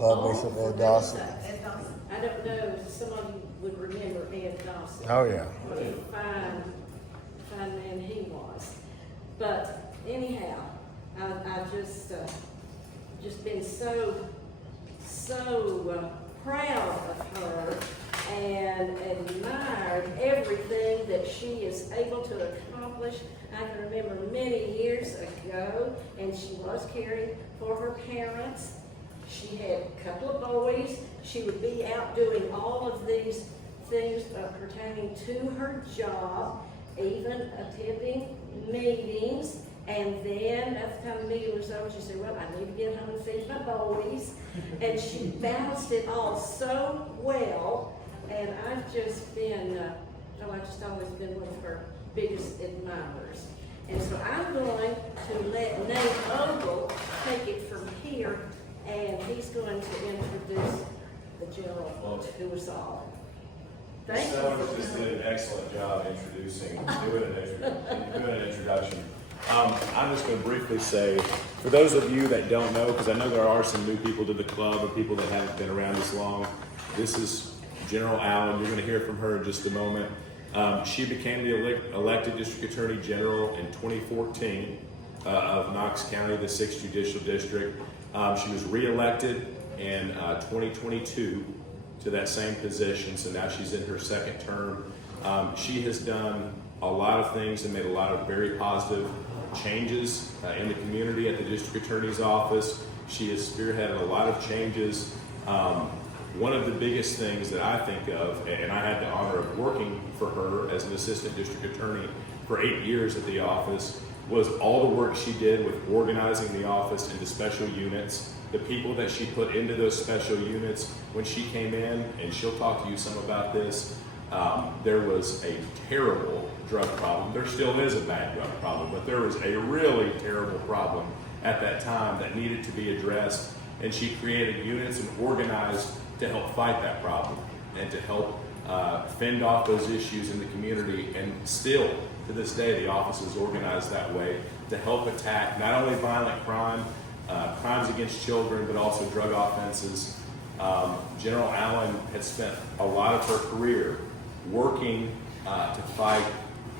Lisa Dawson. Ed Dawson. I don't know if some of you would remember Ed Dawson. Oh, yeah. What a fine man he was. But anyhow, I've just been so proud of her and admired everything that she is able to accomplish. I can remember many years ago, and she was caring for her parents. She had a couple of boys. She would be out doing all of these things pertaining to her job, even attending meetings. And then at the time the meeting was over, she said, well, I need to get home and feed my boys. And she balanced it all so well. And I've just been, I've just always been one of her biggest admirers. And so I'm going to let Nate Ogle take it from here, and he's going to introduce the general to us all. Thank you. Just did an excellent job doing an introduction. I'm just going to briefly say, for those of you that don't know, because I know there are some new people to the club or people that haven't been around as long, this is General Allen. You're going to hear from her in just a moment. She became the elected District Attorney General in 2014 of Knox County, the 6th Judicial District. She was re-elected in 2022 to that same position, so now she's in her second term. She has done a lot of things and made a lot of very positive changes in the community at the District Attorney's Office. She has spearheaded a lot of changes. One of the biggest things that I think of, and I had the honor of working for her as an Assistant District Attorney for 8 years at the office, was all the work she did with organizing the office into special units, the people that she put into those special units. When she came in, and she'll talk to you some about this, there was a terrible drug problem. There still is a bad drug problem, but there was a really terrible problem at that time that needed to be addressed. And she created units and organized to help fight that problem and to help fend off those issues in the community. And still, to this day, the office is organized that way to help attack not only violent crime, crimes against children, but also drug offenses. General Allen had spent a lot of her career working to fight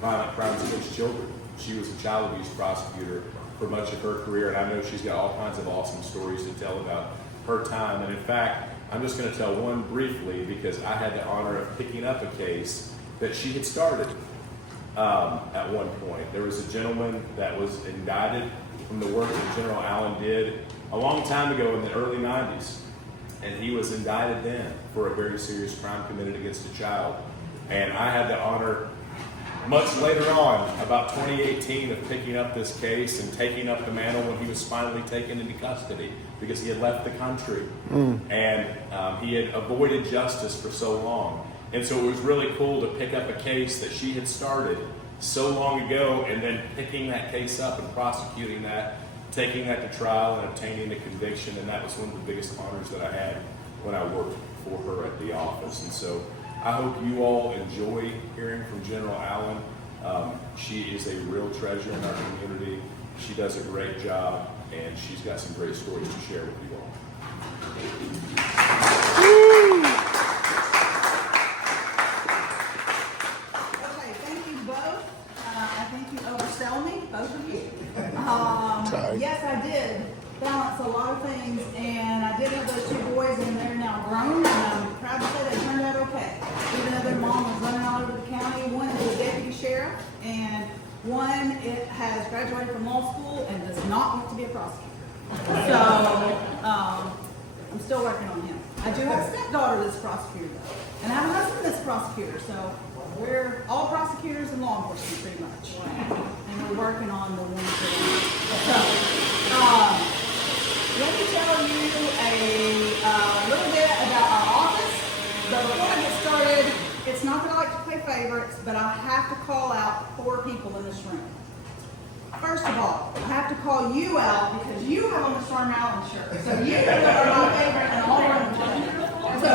violent crimes against children. She was a child abuse prosecutor for much of her career, and I know she's got all kinds of awesome stories to tell about her time. And in fact, I'm just going to tell one briefly because I had the honor of picking up a case that she had started at one point. There was a gentleman that was indicted from the work that General Allen did a long time ago in the early 90s. And he was indicted then for a very serious crime committed against a child. And I had the honor much later on, about 2018, of picking up this case and taking up the mantle when he was finally taken into custody because he had left the country. And he had avoided justice for so long. And so it was really cool to pick up a case that she had started so long ago and then picking that case up and prosecuting that, taking that to trial and obtaining the conviction. And that was one of the biggest honors that I had when I worked for her at the office. And so I hope you all enjoy hearing from General Allen. She is a real treasure in our community. She does a great job, and she's got some great stories to share with you all. Okay, thank you both. I think you oversell me, both of you. Yes, I did balance a lot of things, and I did have those two boys, and they're now grown, and I'm proud to say they turned out okay. Even though their mom was running all over the county, one is a deputy sheriff, and one has graduated from law school and does not want to be a prosecutor. So I'm still working on him. I do have a stepdaughter that's a prosecutor, though, and I have a husband that's a prosecutor. So we're all prosecutors and law enforcement pretty much, and we're working on the ones that are. So. Let me tell you a little bit about our office, but before I get started, it's not that I like to play favorites, but I have to call out 4 people in this room. First of all, I have to call you out because you have on the Charme shirt. So you are my favorite in all of them. So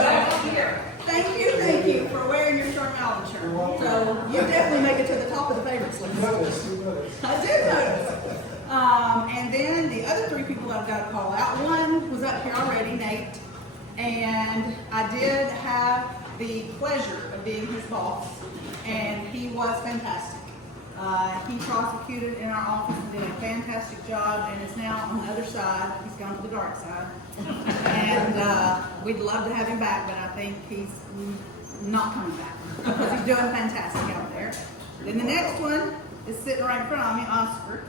thank you for wearing your Charme shirt. So you definitely make it to the top of the favorites list. I did notice. And then the other 3 people I've got to call out. One was up here already, Nate. And I did have the pleasure of being his boss, and he was fantastic. He prosecuted in our office and did a fantastic job, and is now on the other side. He's gone to the dark side. And we'd love to have him back, but I think he's not coming back because he's doing fantastic out there. Then the next one is sitting right in front of me, Oscar.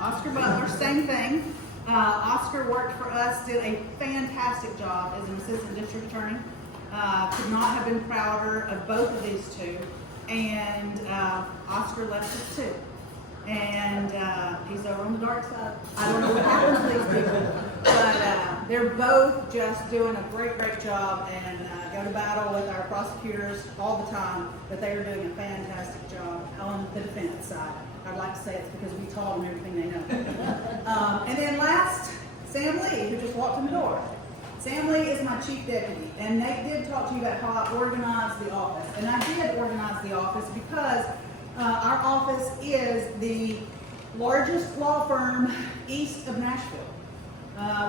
Oscar Butler, same thing. Oscar worked for us, did a fantastic job as an assistant district attorney. Could not have been prouder of both of these two. And Oscar left us too. And he's over on the dark side. I don't know what happened to these people, but they're both just doing a great, great job, and go to battle with our prosecutors all the time, but they are doing a fantastic job on the defense side. I'd like to say it's because we taught them everything they know. And then last, Sam Lee, who just walked in the door. Sam Lee is my chief deputy, and Nate did talk to you about how I organized the office. And I did organize the office because our office is the largest law firm east of Nashville.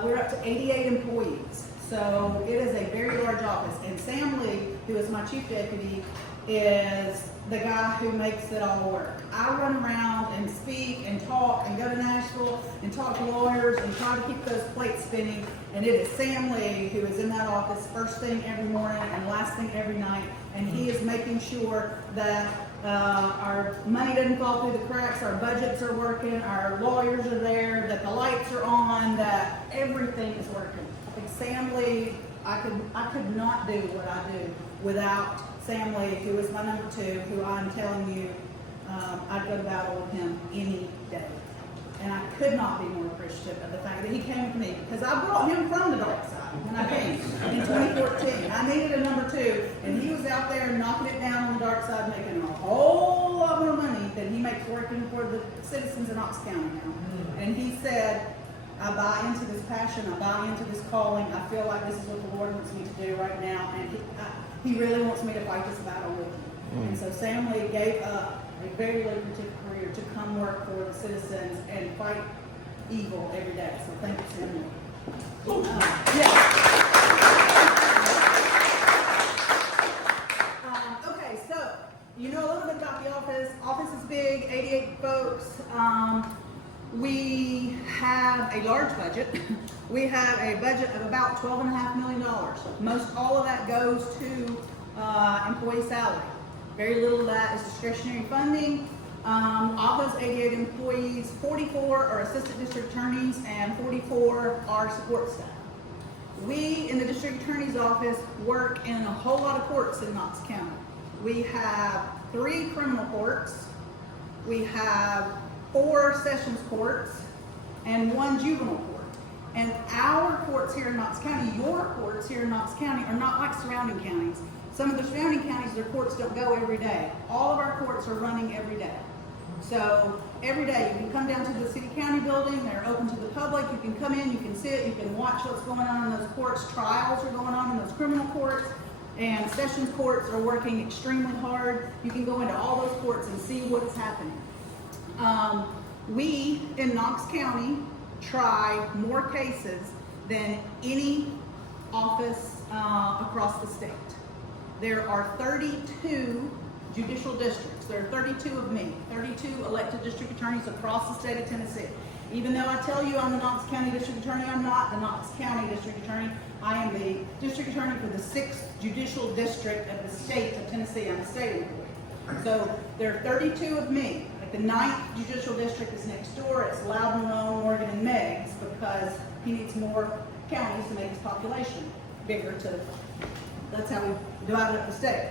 We're up to 88 employees, so it is a very large office. And Sam Lee, who is my chief deputy, is the guy who makes it all work. I run around and speak and talk and go to Nashville and talk to lawyers and try to keep those plates spinning. And it is Sam Lee who is in that office first thing every morning and last thing every night. And he is making sure that our money doesn't fall through the cracks, our budgets are working, our lawyers are there, that the lights are on, that everything is working. I think Sam Lee, I could not do what I do without Sam Lee, who is my number two, who I'm telling you, I'd go to battle with him any day. And I could not be more appreciative of the fact that he came with me, because I brought him from the dark side when I came in 2014. I needed a number two, and he was out there knocking it down on the dark side, making a whole lot more money than he makes working for the citizens in Knox County now. And he said, I buy into this passion, I buy into this calling, I feel like this is what the Lord wants me to do right now, and he really wants me to fight this battle with him. And so Sam Lee gave up a very lucrative career to come work for the citizens and fight evil every day. So thank you, Sam Lee. Okay, so you know a little bit about the office. Office is big, 88 folks. We have a large budget. We have a budget of about $12.5 million. Most all of that goes to employee salary. Very little of that is discretionary funding. Of those 88 employees, 44 are assistant district attorneys and 44 are support staff. We in the district attorney's office work in a whole lot of courts in Knox County. We have 3 criminal courts. We have 4 sessions courts and 1 juvenile court. And our courts here in Knox County, your courts here in Knox County, are not like surrounding counties. Some of the surrounding counties, their courts don't go every day. All of our courts are running every day. So every day you can come down to the city county building, they're open to the public, you can come in, you can sit, you can watch what's going on in those courts. Trials are going on in those criminal courts, and sessions courts are working extremely hard. You can go into all those courts and see what is happening. We in Knox County try more cases than any office across the state. There are 32 judicial districts. There are 32 of me, 32 elected district attorneys across the state of Tennessee. Even though I tell you I'm the Knox County District Attorney, I'm not the Knox County District Attorney. I am the District Attorney for the 6th Judicial District of the state of Tennessee. I'm a state employee. So there are 32 of me. Like the 9th Judicial District is next door. It's Loudon, Rowan, Morgan, and Meigs, because he needs more counties to make his population bigger. That's how we divide up the state.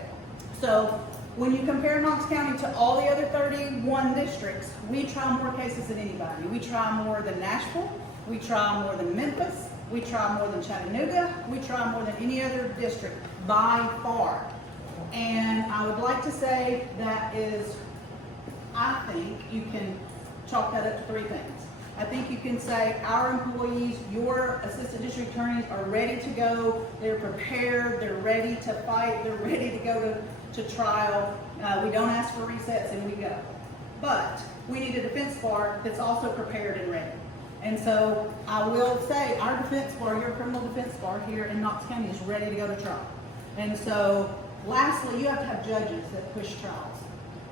So when you compare Knox County to all the other 31 districts, we try more cases than anybody. We try more than Nashville. We try more than Memphis. We try more than Chattanooga. We try more than any other district by far. And I would like to say that is, I think you can chalk that up to 3 things. I think you can say our employees, your assistant district attorneys are ready to go. They're prepared. They're ready to fight. They're ready to go to trial. We don't ask for resets and we go. But we need a defense bar that's also prepared and ready. And so I will say our defense bar, your criminal defense bar here in Knox County is ready to go to trial. And so lastly, you have to have judges that push trials.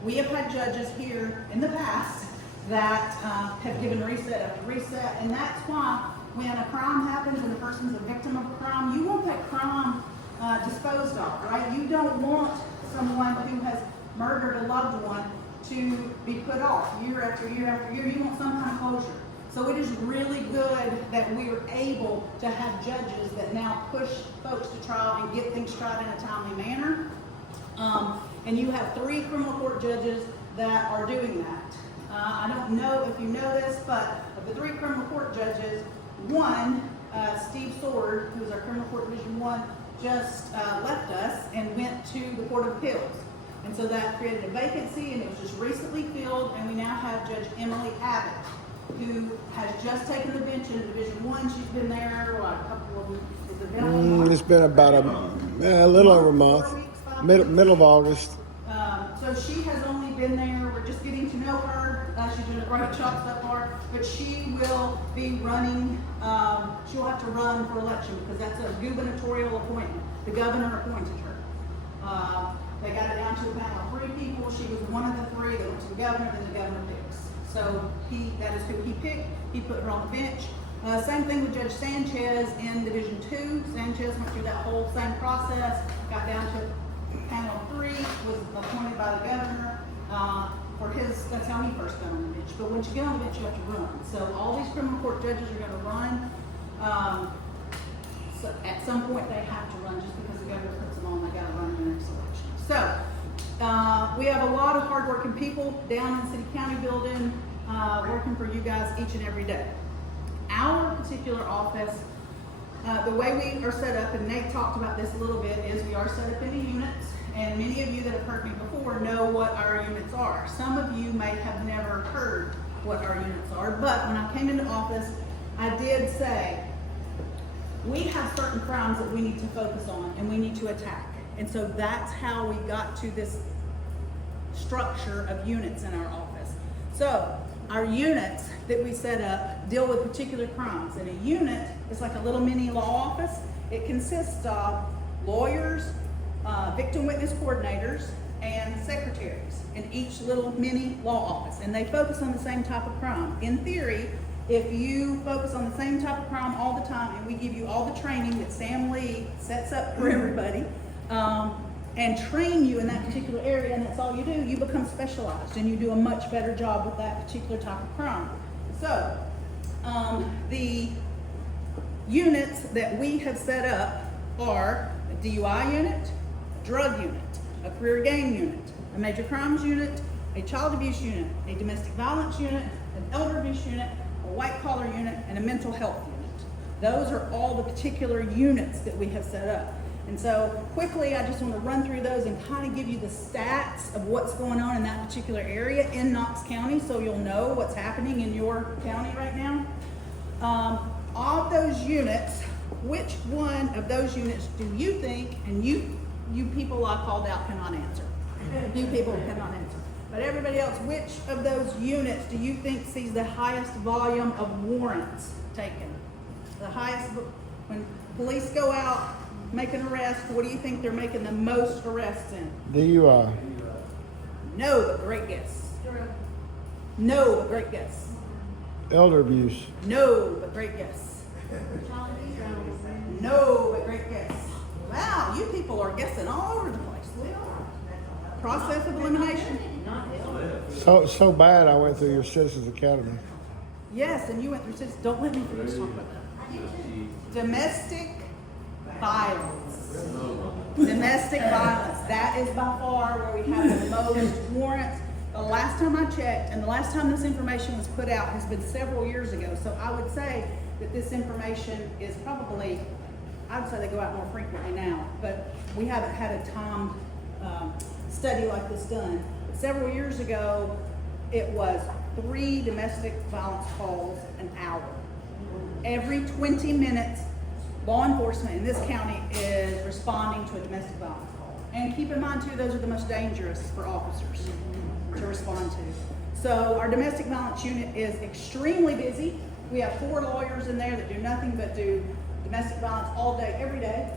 We have had judges here in the past that have given reset after reset, and that's why when a crime happens and the person's a victim of a crime, you want that crime disposed of, right? You don't want someone who has murdered a loved one to be put off year after year after year. You want some kind of closure. So it is really good that we are able to have judges that now push folks to trial and get things tried in a timely manner. And you have 3 criminal court judges that are doing that. I don't know if you know this, but of the 3 criminal court judges, one, Steve Sword, who's our criminal court division 1, just left us and went to the Court of Appeals. And so that created a vacancy, and it was just recently filled, and we now have Judge Emily Abbott, who has just taken the bench in Division 1. She's been there, a couple of weeks. It's been about a little over a month, 4 weeks, 5 middle of August. So she has only been there, we're just getting to know her. She's doing a great job so far, but she will be running, she'll have to run for election because that's a gubernatorial appointment. The governor appointed her. They got it down to a panel of 3 people. She was one of the 3 that went to the governor, then the governor picks. So that is who he picked. He put her on the bench. Same thing with Judge Sanchez in Division 2. Sanchez went through that whole same process, got down to panel 3, was appointed by the governor for his, that's how he first got on the bench. But once you get on the bench, you have to run. So all these criminal court judges are going to run. So at some point they have to run just because the governor puts them on, they got to run in the next election. So we have a lot of hardworking people down in the city county building working for you guys each and every day. Our particular office, the way we are set up, and Nate talked about this a little bit, is we are set up into units, and many of you that have heard me before know what our units are. Some of you may have never heard what our units are, but when I came into office, I did say, we have certain crimes that we need to focus on and we need to attack. And so that's how we got to this structure of units in our office. So our units that we set up deal with particular crimes. And a unit is like a little mini law office. It consists of lawyers, victim witness coordinators, and secretaries in each little mini law office. And they focus on the same type of crime. In theory, if you focus on the same type of crime all the time, and we give you all the training that Sam Lee sets up for everybody, and train you in that particular area, and that's all you do, you become specialized and you do a much better job with that particular type of crime. So the units that we have set up are a DUI unit, a drug unit, a career gang unit, a major crimes unit, a child abuse unit, a domestic violence unit, an elder abuse unit, a white collar unit, and a mental health unit. Those are all the particular units that we have set up. And so quickly, I just want to run through those and kind of give you the stats of what's going on in that particular area in Knox County, so you'll know what's happening in your county right now. Of those units, which one of those units do you think, and you people I called out cannot answer. You people cannot answer. But everybody else, which of those units do you think sees the highest volume of warrants taken? The highest, when police go out, make an arrest, what do you think they're making the most arrests in? DUI. No, but great guess. No, but great guess. Elder abuse. No, but great guess. No, but great guess. Wow, you people are guessing all over the place. Process of elimination. So bad I went through your Citizens Academy. Yes, and you went through this. Don't let me finish talking about that. Domestic violence. Domestic violence. That is by far where we have the most warrants. The last time I checked, and the last time this information was put out has been several years ago. So I would say that this information is probably, I would say they go out more frequently now, but we haven't had a time study like this done. But several years ago, it was 3 domestic violence calls an hour. Every 20 minutes, law enforcement in this county is responding to a domestic violence call. And keep in mind too, those are the most dangerous for officers to respond to. So our domestic violence unit is extremely busy. We have 4 lawyers in there that do nothing but do domestic violence all day, every day.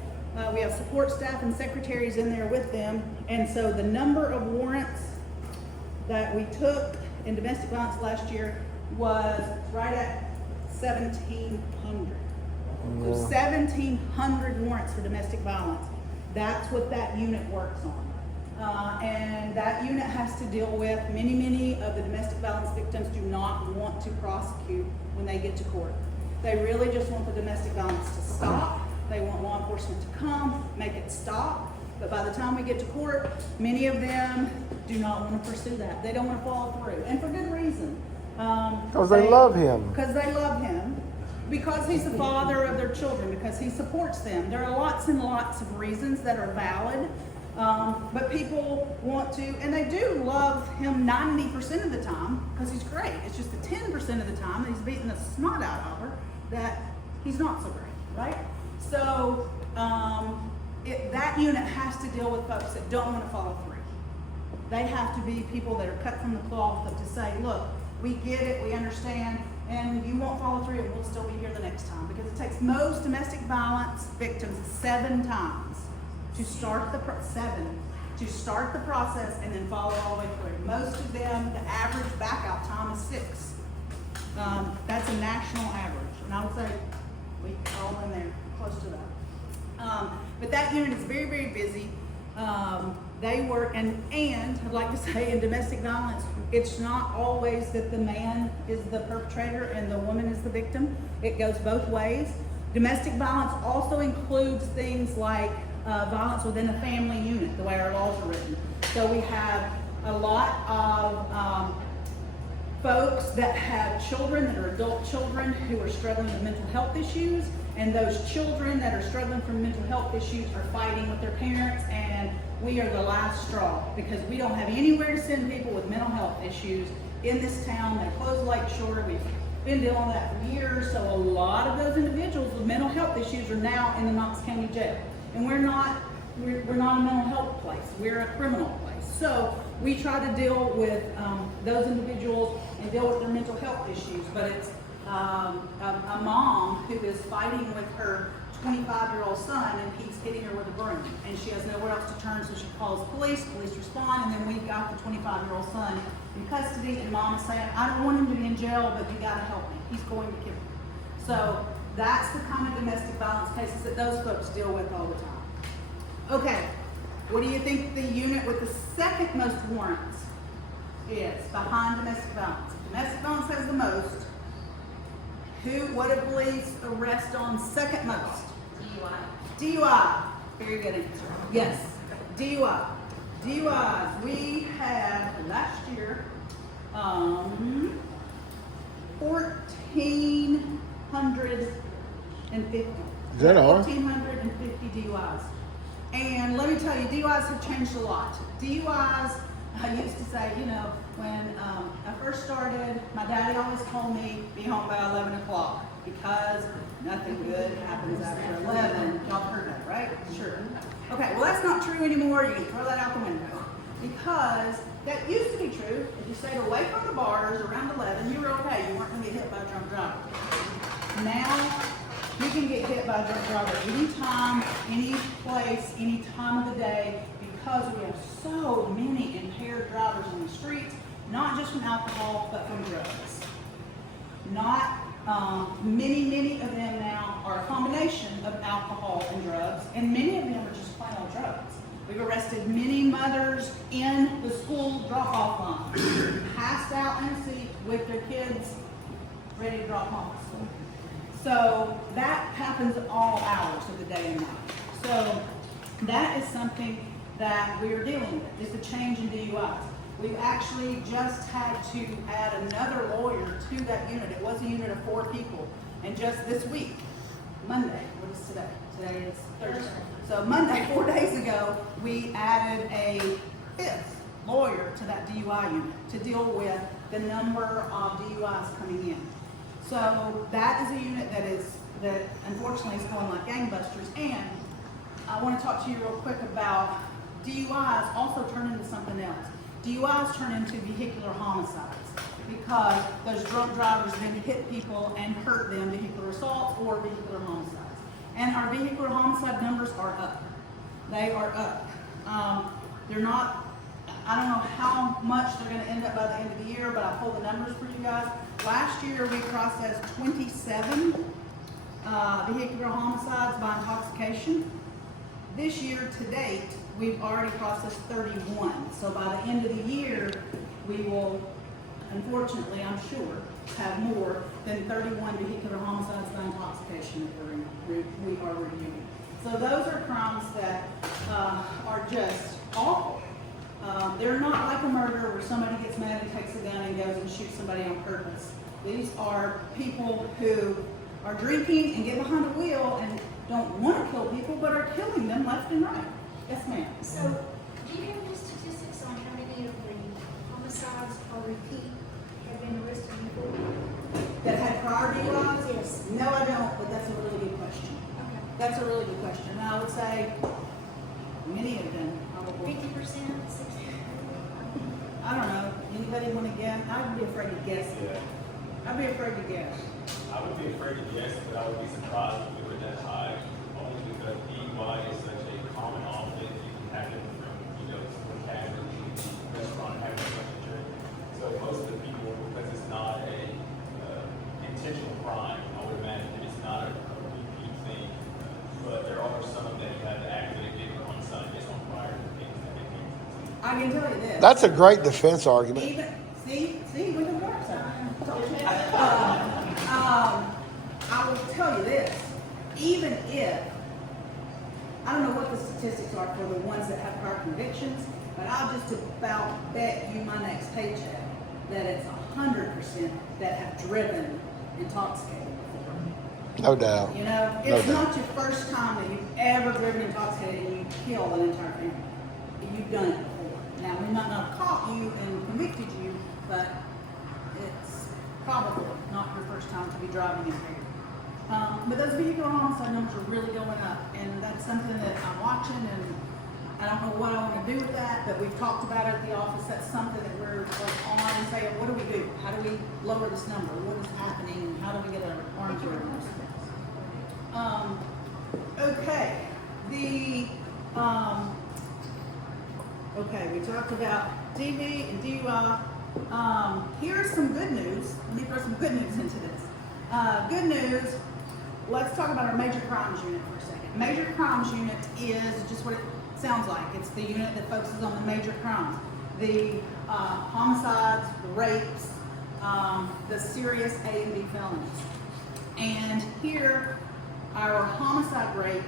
We have support staff and secretaries in there with them. And so the number of warrants that we took in domestic violence last year was right at 1,700. So 1,700 warrants for domestic violence. That's what that unit works on. And that unit has to deal with many of the domestic violence victims do not want to prosecute when they get to court. They really just want the domestic violence to stop. They want law enforcement to come, make it stop. But by the time we get to court, many of them do not want to pursue that. They don't want to follow through, and for good reason. Because they love him. Because they love him. Because he's the father of their children. Because he supports them. There are lots and lots of reasons that are valid. But people want to, and they do love him 90% of the time because he's great. It's just the 10% of the time that he's beating the snot out of her that he's not so great, right? So that unit has to deal with folks that don't want to follow through. They have to be people that are cut from the cloth to say, look, we get it, we understand, and you won't follow through and we'll still be here the next time. Because it takes most domestic violence victims 7 times to start the process and then follow all the way through. Most of them, the average back out time is 6. That's a national average, and I would say we all in there close to that. But that unit is very busy. They work, and I'd like to say in domestic violence, it's not always that the man is the perpetrator and the woman is the victim. It goes both ways. Domestic violence also includes things like violence within a family unit, the way our laws are written. So we have a lot of folks that have children that are adult children who are struggling with mental health issues, and those children that are struggling from mental health issues are fighting with their parents, and we are the last straw because we don't have anywhere to send people with mental health issues in this town. They closed Lakeshore. We've been dealing with that for years, so a lot of those individuals with mental health issues are now in the Knox County Jail. And we're not a mental health place. We're a criminal place. So we try to deal with those individuals and deal with their mental health issues. But it's a mom who is fighting with her 25-year-old son, and he's hitting her with a broom. And she has nowhere else to turn, so she calls police respond, and then we've got the 25-year-old son in custody, and mom is saying, I don't want him to be in jail, but you gotta help me. He's going to kill me. So that's the kind of domestic violence cases that those folks deal with all the time. Okay, what do you think the unit with the second most warrants is behind domestic violence? If domestic violence has the most, what do police arrest on second most? DUI. Very good answer. Yes, DUI. DUIs, we had last year 1,450. Is that all? 1,450 DUIs. And let me tell you, DUIs have changed a lot. DUIs, I used to say, when I first started, my daddy always told me, be home by 11 o'clock because nothing good happens after 11. Y'all heard that, right? Sure. Okay, well that's not true anymore. You can throw that out the window. Because that used to be true. If you stayed away from the bars around 11, you were okay. You weren't going to get hit by a drunk driver. Now, you can get hit by a drunk driver anytime, any place, any time of the day, because we have so many impaired drivers on the streets, not just from alcohol, but from drugs. Many of them now are a combination of alcohol and drugs, and many of them are just plain old drugs. We've arrested many mothers in the school drop-off line, passed out in a seat with their kids ready to drop off. So that happens all hours of the day and night. So that is something that we are dealing with. It's a change in DUIs. We've actually just had to add another lawyer to that unit. It was a unit of 4 people. And just this week, Monday, what is today? Today is Thursday. So Monday, 4 days ago, we added a 5th lawyer to that DUI unit to deal with the number of DUIs coming in. So that is a unit that unfortunately is going like gangbusters. And I want to talk to you real quick about DUIs also turn into something else. DUIs turn into vehicular homicides because those drunk drivers then hit people and hurt them, vehicular assault or vehicular homicides. And our vehicular homicide numbers are up. They are up. They're not, I don't know how much they're going to end up by the end of the year, but I pulled the numbers for you guys. Last year we processed 27 vehicular homicides by intoxication. This year to date, we've already processed 31. So by the end of the year, we will, unfortunately, I'm sure, have more than 31 vehicular homicides by intoxication that we are reviewing. So those are crimes that are just awful. They're not like a murder where somebody gets mad and takes a gun and goes and shoots somebody on purpose. These are people who are drinking and get behind the wheel and don't want to kill people, but are killing them left and right. Yes, ma'am. So, do you have any statistics on how many of the homicides or repeat have been arrested before? That had prior DUIs? Yes. No, I don't, but that's a really good question. Okay. That's a really good question. And I would say many of them probably. 50%, 60%? I don't know. Anybody want to guess? I would be afraid to guess. Yeah. I'd be afraid to guess. I would be afraid to guess, but I would be surprised if we were that high, only because DUI is such a common offense. You can happen from, from casualty, restaurant, having such a drink. So most of the people, because it's not a intentional crime, I would imagine it's not a repeat thing. But there are some that you have to actively get on Sunday, just on prior things that they do. I can tell you this. That's a great defense argument. Even, see, we can work something. I will tell you this, even if, I don't know what the statistics are for the ones that have prior convictions, but I'll just about bet you my next paycheck that it's 100% that have driven intoxicated before. No doubt. It's not your first time that you've ever driven intoxicated and you killed an entire family. You've done it before. Now, we might not have caught you and convicted you, but it's probably not your first time to be driving impaired. But those vehicular homicide numbers are really going up, and that's something that I'm watching, and I don't know what I want to do with that, but we've talked about it at the office. That's something that we're on and saying, what do we do? How do we lower this number? What is happening? How do we get our arms around this? Okay. Okay, we talked about DV and DUI. Here's some good news. Let me throw some good news into this. Good news, let's talk about our major crimes unit for a second. Major crimes unit is just what it sounds like. It's the unit that focuses on the major crimes. The homicides, the rapes, the serious A and B felonies. And here, our homicide rate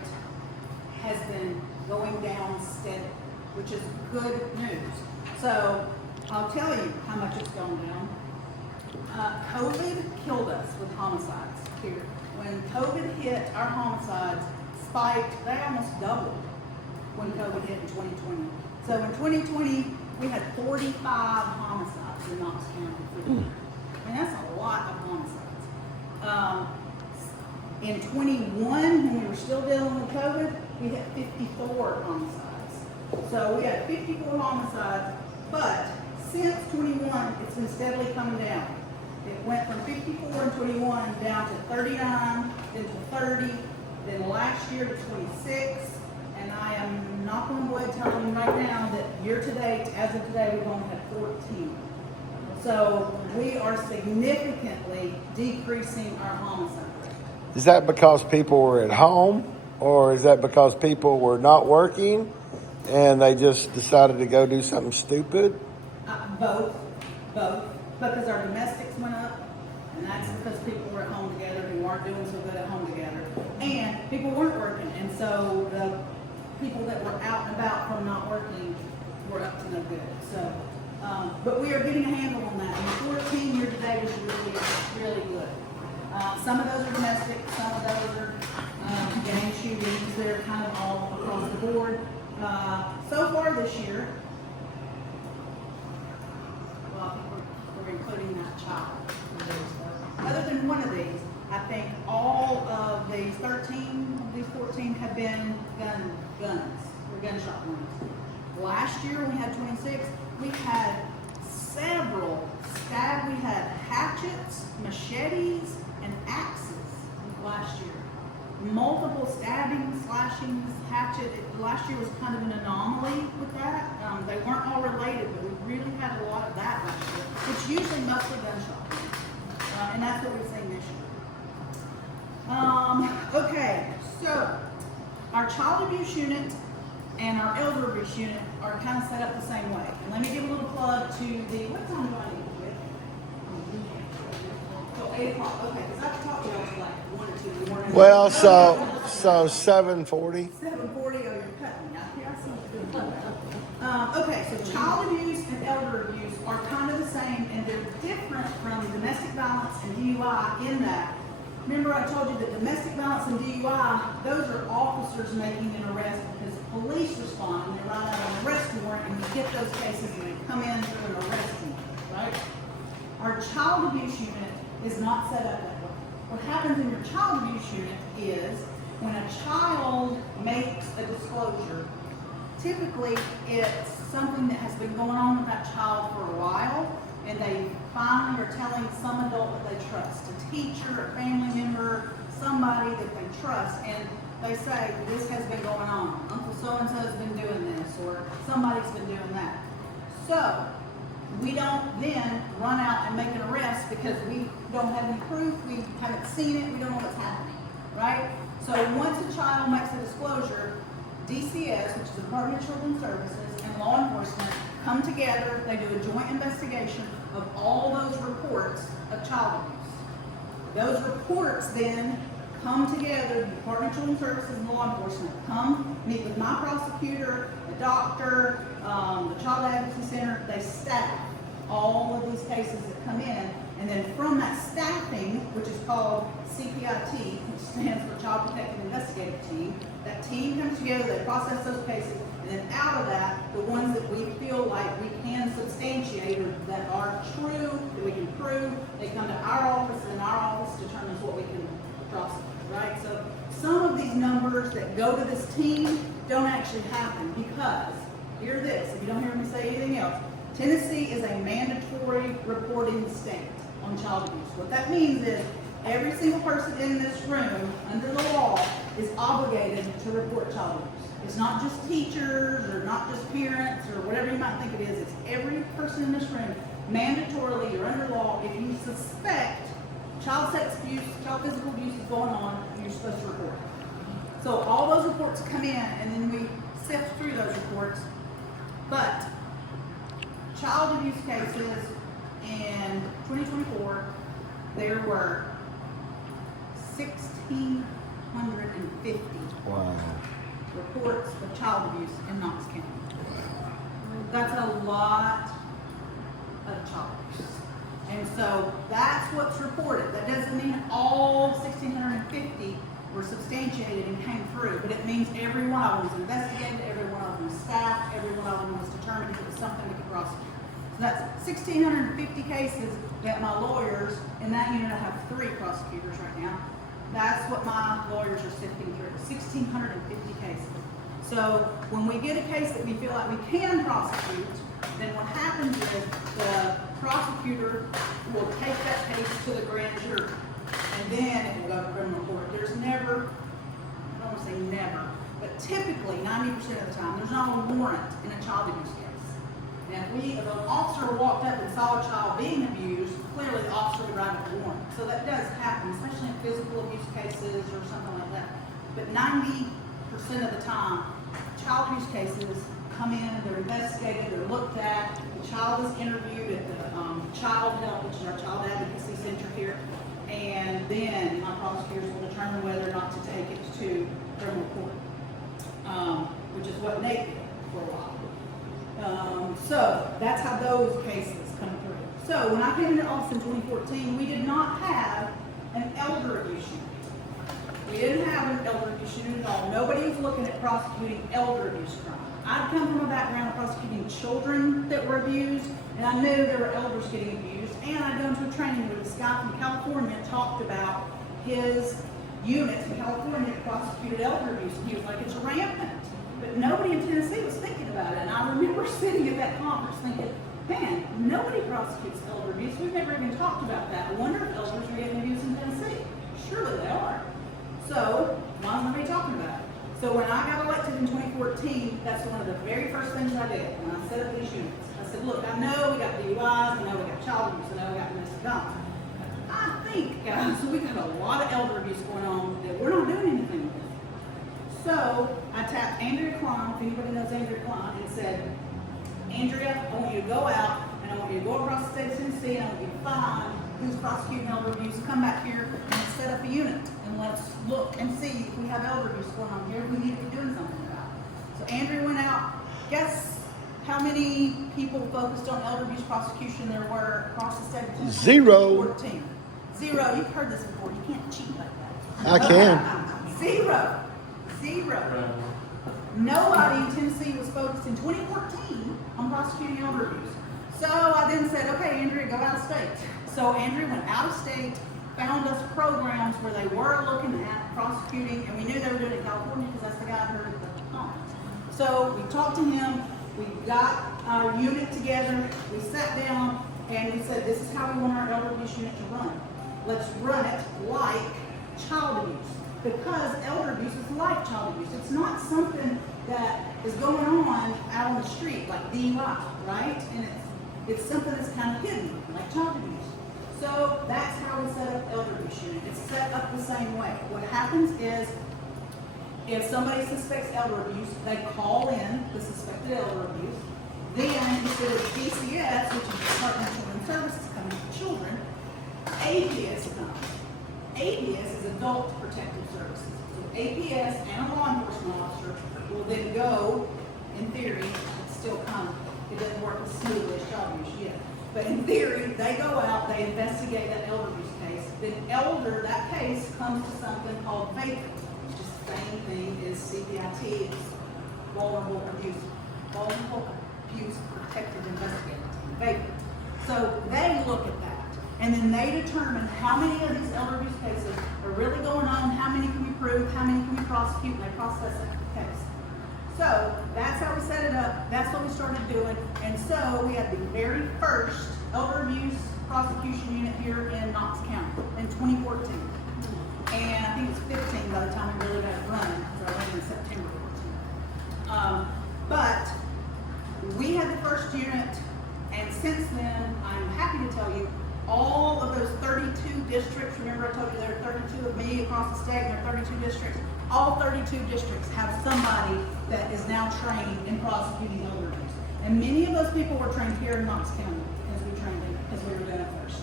has been going down steady, which is good news. So I'll tell you how much it's gone down. COVID killed us with homicides here. When COVID hit, our homicides spiked. They almost doubled when COVID hit in 2020. So in 2020, we had 45 homicides in Knox County. I mean, that's a lot of homicides. In 21, when we were still dealing with COVID, we had 54 homicides. So we had 54 homicides, but since 21, it's been steadily coming down. It went from 54 in 21 down to 39, then to 30, then last year to 26, and I am not going to go ahead and tell you right now that year to date, as of today, we've only had 14. So we are significantly decreasing our homicide rate. Is that because people were at home, or is that because people were not working and they just decided to go do something stupid? Both. Because our domestics went up, and that's because people were at home together who aren't doing so good at home together. And people weren't working, and so the people that were out and about from not working were up to no good. So, but we are getting a handle on that. And 14 year to date is really good. Some of those are domestic, some of those are gang shootings. They're kind of all across the board. So far this year, well, we're including that child. Other than one of these, I think all of these 13 of these 14 have been guns or gunshot wounds. Last year we had 26. We had several we had hatchets, machetes, and axes last year. Multiple stabbings, slashings, last year was kind of an anomaly with that. They weren't all related, but we really had a lot of that last year, which usually mostly gunshot. And that's what we've seen this year. Okay, so our child abuse unit and our elder abuse unit are kind of set up the same way. And let me give a little plug to the, what time do I need to quit? So 8 o'clock, okay, because I've talked to y'all till like 1 or 2 in the morning. Well, so 7:40. 7:40, oh, you're cutting me. I see what you're doing. Okay, so child abuse and elder abuse are kind of the same, and they're different from domestic violence and DUI in that. Remember I told you that domestic violence and DUI, those are officers making an arrest because police respond and they write out an arrest warrant and you get those cases and they come in through an arrest warrant, right? Our child abuse unit is not set up that way. What happens in your child abuse unit is when a child makes a disclosure, typically it's something that has been going on with that child for a while, and they finally are telling some adult that they trust, a teacher, a family member, somebody that they trust, and they say, this has been going on. Uncle so-and-so has been doing this, or somebody's been doing that. So, we don't then run out and make an arrest because we don't have any proof, we haven't seen it, we don't know what's happening, right? So once a child makes a disclosure, DCS, which is the Department of Children's Services, and law enforcement come together, they do a joint investigation of all those reports of child abuse. Those reports then come together, the Department of Children's Services and law enforcement come, meet with my prosecutor, a doctor, the Child Advocacy Center, they staff all of these cases that come in, and then from that staffing, which is called CPIT, which stands for Child Protective Investigative Team, that team comes together, they process those cases, and then out of that, the ones that we feel like we can substantiate or that are true, that we can prove, they come to our office, and our office determines what we can prosecute, right? So some of these numbers that go to this team don't actually happen because, hear this, if you don't hear me say anything else, Tennessee is a mandatory reporting state on child abuse. What that means is every single person in this room under the law is obligated to report child abuse. It's not just teachers or not just parents or whatever you might think it is. It's every person in this room. Mandatorily, you're under law. If you suspect child sex abuse, child physical abuse is going on, you're supposed to report it. So all those reports come in and then we sift through those reports. But child abuse cases in 2024, there were 1,650 Wow. reports of child abuse in Knox County. That's a lot of child abuse. And so that's what's reported. That doesn't mean all 1,650 were substantiated and came through, but it means every one of them was investigated, every one of them was staffed, every one of them was determined if it was something we could prosecute. So that's 1,650 cases that my lawyers, in that unit I have 3 prosecutors right now, that's what my lawyers are sifting through, 1,650 cases. So when we get a case that we feel like we can prosecute, then what happens is the prosecutor will take that case to the grand jury, and then it will go to criminal court. There's never, I don't want to say never, but typically 90% of the time, there's not a warrant in a child abuse case. And if an officer walked up and saw a child being abused, clearly the officer would write a warrant. So that does happen, especially in physical abuse cases or something like that. But 90% of the time, child abuse cases come in, they're investigated, they're looked at, the child is interviewed at the Child Help, which is our Child Advocacy Center here, and then my prosecutors will determine whether or not to take it to criminal court, which is what Nate did for a while. So that's how those cases come through. So when I came into office in 2014, we did not have an elder abuse unit. We didn't have an elder abuse unit at all. Nobody was looking at prosecuting elder abuse crime. I'd come from a background of prosecuting children that were abused, and I knew there were elders getting abused, and I'd gone to a training where this guy from California talked about his units in California that prosecuted elder abuse, and he was like, it's rampant. But nobody in Tennessee was thinking about it. And I remember sitting at that conference thinking, man, nobody prosecutes elder abuse. We've never even talked about that. I wonder if elders are getting abused in Tennessee. Surely they are. So, why is nobody talking about it? So when I got elected in 2014, that's one of the very first things I did when I set up these units. I said, look, I know we got DUIs, I know we got child abuse, I know we got domestic violence. I think, guys, we got a lot of elder abuse going on that we're not doing anything with. So I tapped Andrea Klein, if anybody knows Andrea Klein, and said, Andrea, I want you to go out and I want you to go across the state of Tennessee and I want you to find who's prosecuting elder abuse, come back here and set up a unit and let's look and see if we have elder abuse going on here, we need to be doing something about it. So Andrea went out. Guess how many people focused on elder abuse prosecution there were across the state of Tennessee? 0. 14. 0. You've heard this before. You can't cheat like that. I can. 0. 0. Nobody in Tennessee was focused in 2014 on prosecuting elder abuse. So I then said, okay, Andrea, go out of state. So Andrea went out of state, found us programs where they were looking at prosecuting, and we knew they were doing it in California because that's the guy I heard at the conference. So we talked to him, we got our unit together, we sat down, and we said, this is how we want our elder abuse unit to run. Let's run it like child abuse. Because elder abuse is like child abuse. It's not something that is going on out on the street like DUI, right? And it's something that's kind of hidden, like child abuse. So that's how we set up elder abuse unit. It's set up the same way. What happens is, if somebody suspects elder abuse, they call in the suspected elder abuse. Then, instead of DCS, which is Department of Children's Services coming to children, APS comes. APS is Adult Protective Services. So APS and a law enforcement officer will then go, in theory, it's still kind of, it doesn't work as smoothly as child abuse yet. But in theory, they go out, they investigate that elder abuse case. Then that case comes to something called vacant, which is the same thing as CPIT, it's vulnerable abuse protective investigating team, vacant. So they look at that. And then they determine how many of these elder abuse cases are really going on, how many can we prove, how many can we prosecute, and they process that case. So that's how we set it up. That's what we started doing. And so we had the very first elder abuse prosecution unit here in Knox County in 2014. And I think it was 15 by the time we really got it running, because I ran in September 14. But we had the first unit, and since then, I'm happy to tell you, all of those 32 districts, remember I told you there are 32 of me across the state, and there are 32 districts. All 32 districts have somebody that is now trained in prosecuting elder abuse. And many of those people were trained here in Knox County as we were doing it first.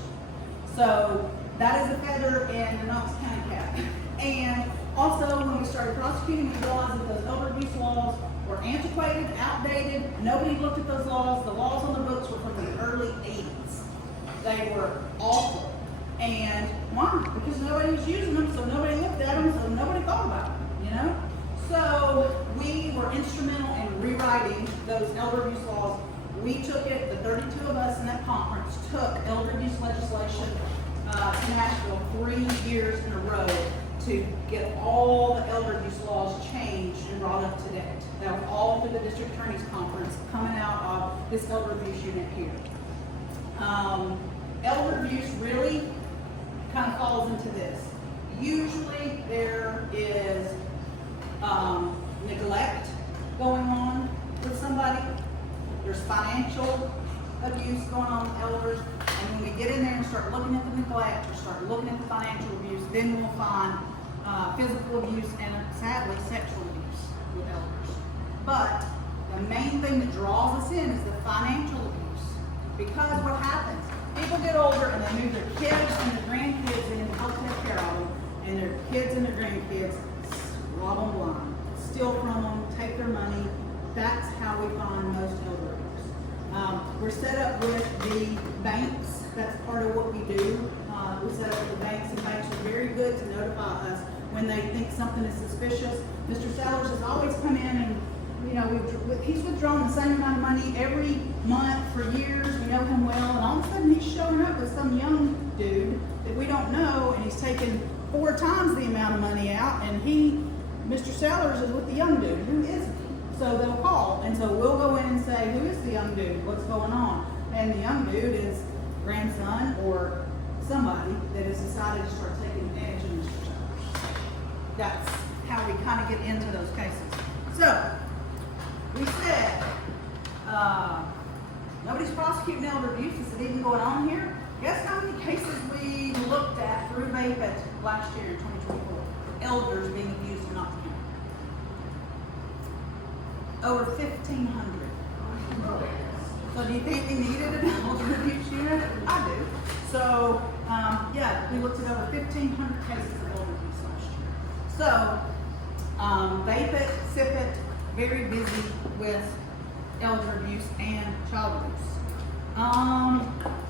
So that is a feather in the Knox County cap. And also when we started prosecuting, we realized that those elder abuse laws were antiquated, outdated. Nobody looked at those laws. The laws on the books were from the early 80s. They were awful. And why? Because nobody was using them, so nobody looked at them, so nobody thought about them, you know? So we were instrumental in rewriting those elder abuse laws. We took it, the 32 of us in that conference took elder abuse legislation to Nashville 3 years in a row to get all the elder abuse laws changed and brought up to date. That was all through the district attorney's conference coming out of this elder abuse unit here. Elder abuse really kind of falls into this. Usually there is neglect going on with somebody. There's financial abuse going on with elders. And when we get in there and start looking at the neglect or start looking at the financial abuse, then we'll find physical abuse and sadly sexual abuse with elders. But the main thing that draws us in is the financial abuse. Because what happens? People get older and they move their kids and their grandkids in to help take care of them, and their kids and their grandkids rob them blind, steal from them, take their money. That's how we find most elder abuse. We're set up with the banks. That's part of what we do. We set up with the banks, and banks are very good to notify us when they think something is suspicious. Mr. Sellers has always come in and, you know, he's withdrawn the same amount of money every month for years. We know him well, and all of a sudden he's showing up with some young dude that we don't know, and he's taken 4 times the amount of money out, and Mr. Sellers is with the young dude. Who is he? So they'll call, and so we'll go in and say, who is the young dude? What's going on? And the young dude is grandson or somebody that has decided to start taking advantage of Mr. Chambers. That's how we kind of get into those cases. So, we said, nobody's prosecuting elder abuse. Is it even going on here? Guess how many cases we looked at through VAPIT last year in 2024? Elders being abused in Knox County. Over 1,500. So do you think we needed an elder abuse unit? I do. So, yeah, we looked at over 1,500 cases of elder abuse last year. So, VAPIT, SIPIT, very busy with elder abuse and child abuse.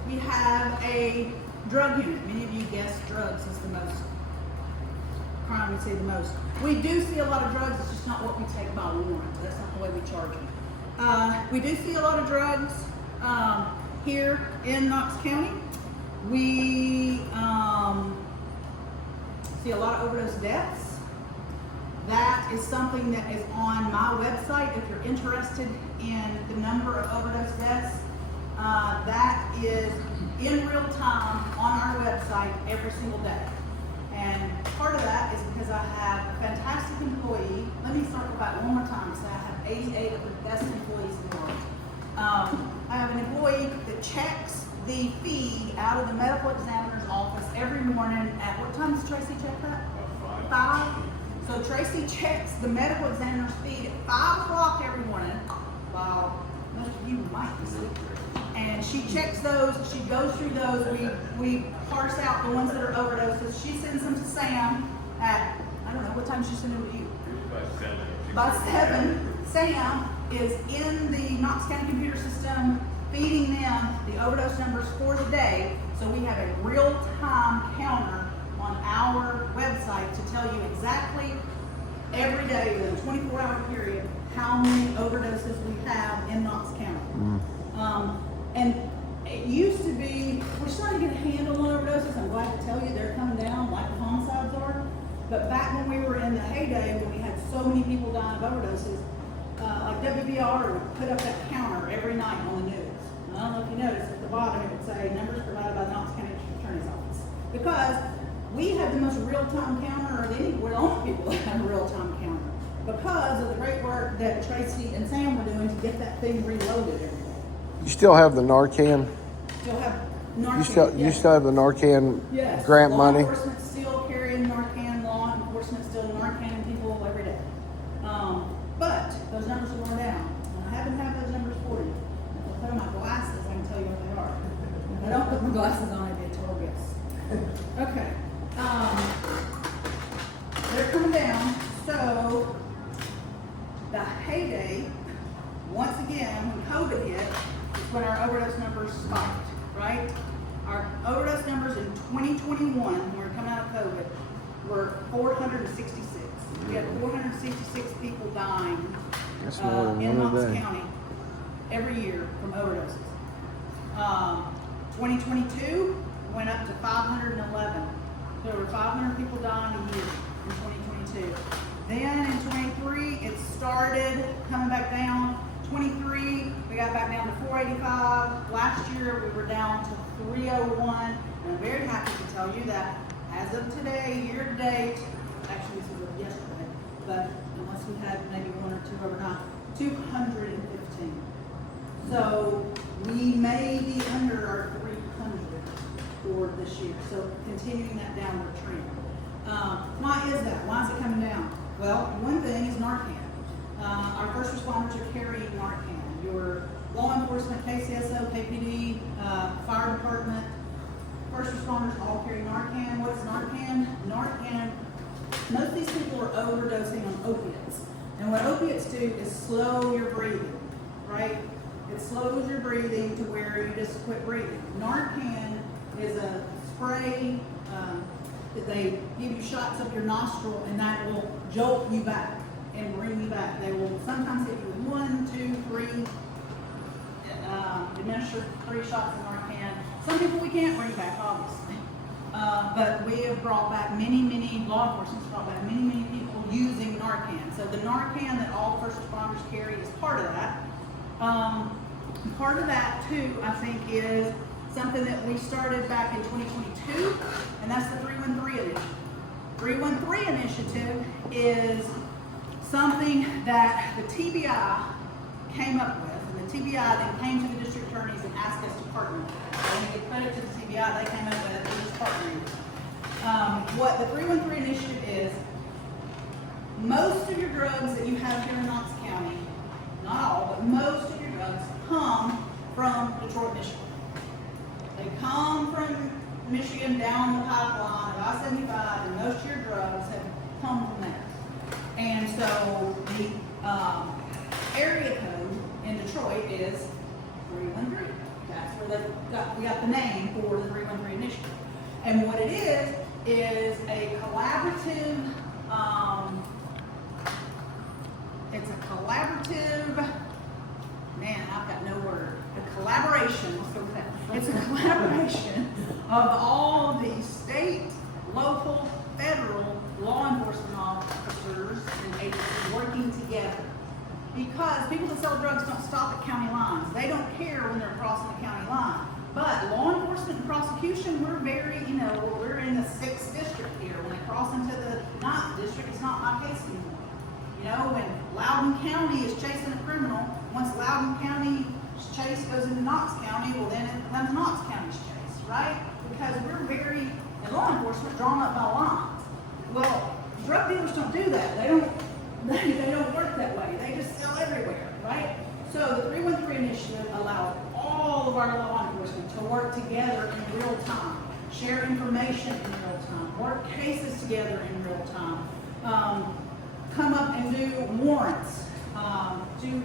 We have a drug unit. Many of you guessed drugs is the most crime we see the most. We do see a lot of drugs, it's just not what we take by warrant. That's not the way we charge them. We do see a lot of drugs here in Knox County. We see a lot of overdose deaths. That is something that is on my website if you're interested in the number of overdose deaths. That is in real time on our website every single day. And part of that is because I have a fantastic employee. Let me start with that one more time. So I have 88 of the best employees in the world. I have an employee that checks the feed out of the medical examiner's office every morning at what time does Tracy check that? 5. So Tracy checks the medical examiner's feed at 5 o'clock every morning, while most of you might be asleep. And she checks those, she goes through those, we parse out the ones that are overdoses. She sends them to Sam at, I don't know, what time she send them to you? By 7. Sam is in the Knox County computer system feeding them the overdose numbers for the day. So we have a real-time counter on our website to tell you exactly every day within a 24-hour period how many overdoses we have in Knox County. And it used to be, we're starting to get a handle on overdoses. I'm glad to tell you they're coming down like the homicides are. But back when we were in the heyday, when we had so many people dying of overdoses, like WBR would put up that counter every night on the news. And I don't know if you noticed, at the bottom it would say numbers provided by the Knox County Attorney's Office. Because we had the most real-time counter of any, we're the only people that have a real-time counter. Because of the great work that Tracy and Sam were doing to get that thing reloaded every day. You still have the Narcan? Still have Narcan. You yes. still have the Narcan Yes. grant Law money? enforcement still carrying Narcan. Law enforcement still Narcan people every day. But those numbers are going down. And I happen to have those numbers for you. If I put on my glasses, I can tell you what they are. If I don't put my glasses on, I'd be a total guess. Okay. They're coming down. So the heyday, once again, when COVID hit, is when our overdose numbers spiked, right? Our overdose numbers in 2021, when we were coming out of COVID, were 466. We had 466 people dying That's more than in one a Knox day. County every year from overdoses. 2022 went up to 511. There were 500 people dying a year in 2022. Then in 23, it started coming back down. 23, we got back down to 485. Last year, we were down to 301. And I'm very happy to tell you that as of today, year to date, actually this was yesterday, but unless we had maybe 1 or 2 overnight, 215. So we may be under our 300 for this year. So continuing that downward trend. Why is that? Why is it coming down? Well, one thing is Narcan. Our first responders are carrying Narcan. Your law enforcement, KCSO, KPD, fire department, first responders all carry Narcan. What is Narcan? Narcan, most of these people are overdosing on opiates. And what opiates do is slow your breathing, right? It slows your breathing to where you just quit breathing. Narcan is a spray that they give you shots up your nostril, and that will jolt you back and bring you back. They will sometimes hit you with 1, 2, 3, administer 3 shots of Narcan. Some people we can't bring back, obviously. But we have brought back many, law enforcement's brought back many people using Narcan. So the Narcan that all first responders carry is part of that. Part of that too, I think, is something that we started back in 2022, and that's the 313 initiative. 313 initiative is something that the TBI came up with, and the TBI then came to the district attorneys and asked us to partner with them. So when we give credit to the TBI, they came up with it, we just partnering with them. What the 313 initiative is, most of your drugs that you have here in Knox County, not all, but most of your drugs come from Detroit, Michigan. They come from Michigan down the pipeline of I-75, and most of your drugs have come from there. And so the area code in Detroit is 313. That's where we got the name for the 313 initiative. And what it is a collaborative, it's a collaborative, man, I've got no word. A collaboration, let's go with that. It's a collaboration of all the state, local, federal law enforcement officers and agencies working together. Because people that sell drugs don't stop at county lines. They don't care when they're crossing the county line. But law enforcement and prosecution, we're very, we're in the 6th district here. When they cross into the 9th district, it's not my case anymore. When Loudoun County is chasing a criminal, once Loudoun County's chase goes into Knox County, well then it becomes Knox County's chase, right? Because we're very, in law enforcement, drawn up by lines. Well, drug dealers don't do that. They don't work that way. They just sell everywhere, right? So the 313 initiative allows all of our law enforcement to work together in real time, share information in real time, work cases together in real time, come up and do warrants, do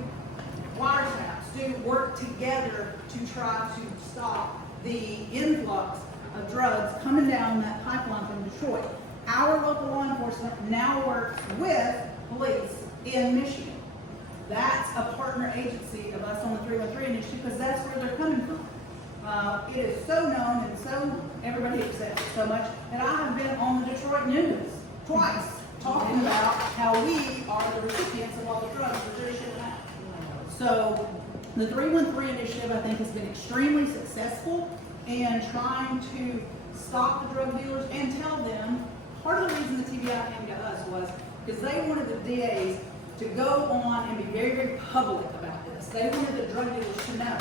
wiretaps, do work together to try to stop the influx of drugs coming down that pipeline from Detroit. Our local law enforcement now works with police in Michigan. That's a partner agency of us on the 313 initiative because that's where they're coming from. It is so known and so everybody accepts it so much that I have been on the Detroit news twice talking about how we are the recipients of all the drugs that they're shipping out. So the 313 initiative, I think, has been extremely successful in trying to stop the drug dealers and tell them. Part of the reason the TBI came to us was because they wanted the DAs to go on and be very, very public about this. They wanted the drug dealers to know,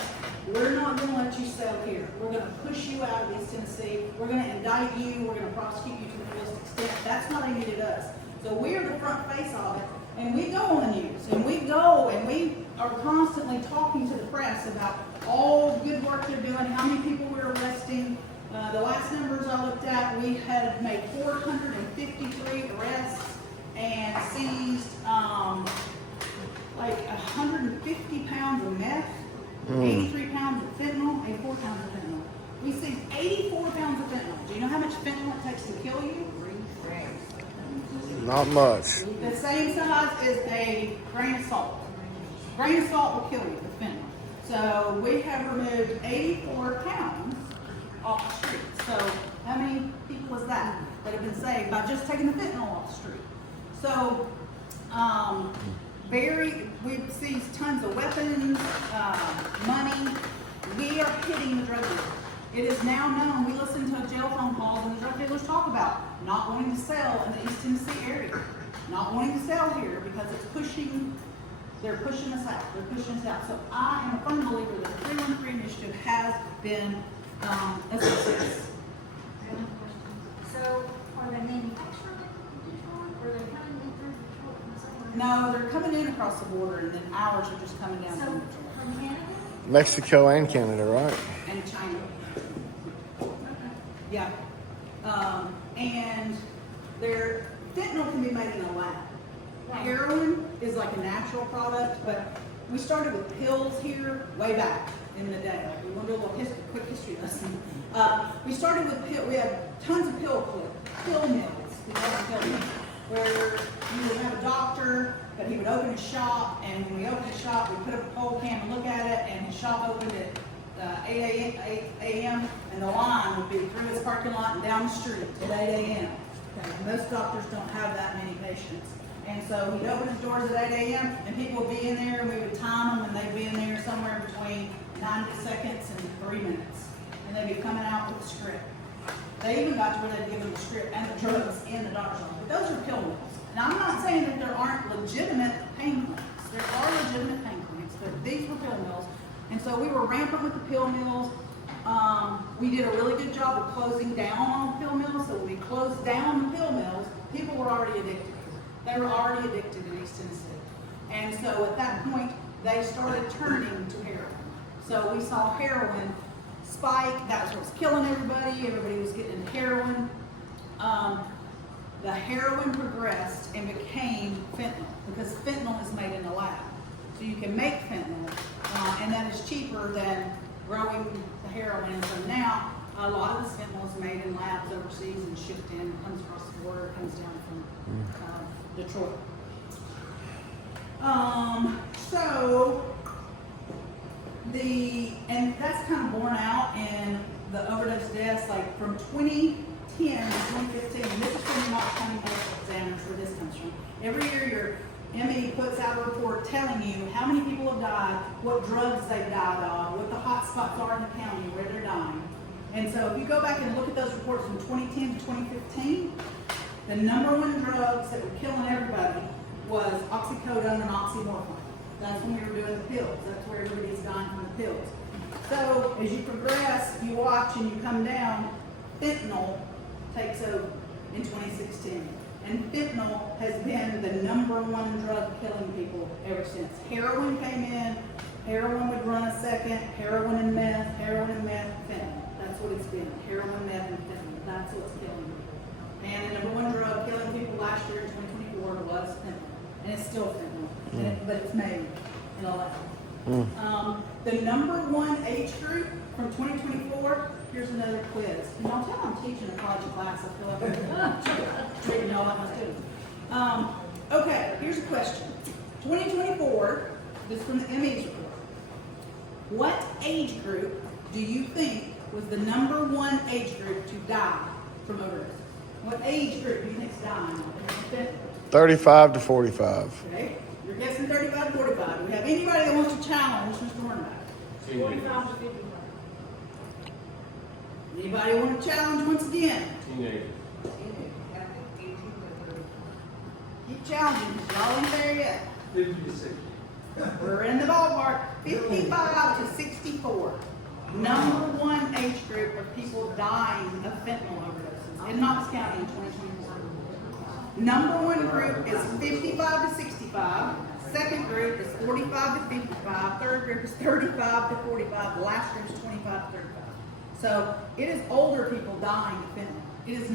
we're not going to let you sell here. We're going to push you out of East Tennessee. We're going to indict you. We're going to prosecute you to the fullest extent. That's why they needed us. So we are the front face of it, and we go on the news, and we go, and we are constantly talking to the press about all the good work they're doing, how many people we're arresting. The last numbers I looked at, we had made 453 arrests and seized like 150 pounds of meth, 83 pounds of fentanyl, 84 pounds of fentanyl. We seized 84 pounds of fentanyl. Do you know how much fentanyl it takes to kill you? Not much. The same size as a grain of salt. Grain of salt will kill you with fentanyl. So we have removed 84 pounds off the street. So how many people is that have been saved by just taking the fentanyl off the street? So we've seized tons of weapons, money. We are hitting the drug dealers. It is now known, we listen to jail phone calls and the drug dealers talk about not wanting to sell in the East Tennessee area. Not wanting to sell here because they're pushing us out. They're pushing us out. So I am a firm believer that the 313 initiative has been a success. I have a question. So are they manufacturing it in Detroit, or are they coming in through Detroit from somewhere? No, they're coming in across the border, and then ours are just coming down So from Detroit. from Canada? Mexico and Canada, right? And China. Yeah. And their fentanyl can be made in a lab. Heroin is like a natural product, but we started with pills here way back in the day. Like we want to do a little quick history lesson. We started with pill. We had tons of pill mills. We had pill mills where you would have a doctor, but he would open his shop, and when we opened his shop, we put up a poll cam and look at it, and his shop opened at 8 a.m. and the line would be through his parking lot and down the street at 8 a.m. Okay, most doctors don't have that many patients. And so he'd open his doors at 8 a.m. and people would be in there and we would time them and they'd be in there somewhere between 90 seconds and 3 minutes. And they'd be coming out with a script. They even got to where they'd give them the script and the drugs in the doctor's office. But those are pill mills. Now I'm not saying that there aren't legitimate pain clinics. There are legitimate pain clinics, but these were pill mills. And so we were rampant with the pill mills. We did a really good job of closing down on the pill mills. So when we closed down the pill mills, people were already addicted. They were already addicted in East Tennessee. And so at that point, they started turning to heroin. So we saw heroin spike. That's what was killing everybody. Everybody was getting into heroin. The heroin progressed and became fentanyl because fentanyl is made in the lab. So you can make fentanyl, and that is cheaper than growing the heroin. So now a lot of this fentanyl is made in labs overseas and shipped in, comes across the border, comes down from Detroit. And that's kind of borne out in the overdose deaths, like from 2010 to 2015, and this is from the Mark County Medical Examiners where this comes from. Every year your ME puts out a report telling you how many people have died, what drugs they've died of, what the hot spots are in the county, where they're dying. And so if you go back and look at those reports from 2010 to 2015, the number one drugs that were killing everybody was oxycodone and oxymorphine. That's when we were doing the pills. That's where everybody's dying from the pills. So as you progress, you watch and you come down, fentanyl takes over in 2016. And fentanyl has been the number one drug killing people ever since. Heroin came in, heroin would run a second, heroin and meth, fentanyl. That's what it's been, heroin, meth, and fentanyl. That's what's killing people. And the number one drug killing people last year in 2024 was fentanyl. And it's still fentanyl, but it's made in a lab. The number one age group from 2024, here's another quiz. And I'll tell I'm teaching a college class. I feel like I'm treating y'all like my students. Okay, here's a question. 2024, this is from the ME's report. What age group do you think was the number one age group to die from overdose? What age group do you think is dying? 35 to 45. Okay, you're guessing 35 to 45. Do we have anybody that wants to challenge Mr. Hornback? 45 to 55. Anybody want to challenge once again? Teenagers. Keep challenging, y'all ain't there yet. 50 to 60. We're in the ballpark. 55 to 64. Number one age group of people dying of fentanyl overdoses in Knox County in 2024. Number one group is 55 to 65. Second group is 45 to 55. Third group is 35 to 45. The last group is 25 to 35. So it is older people dying of fentanyl. It is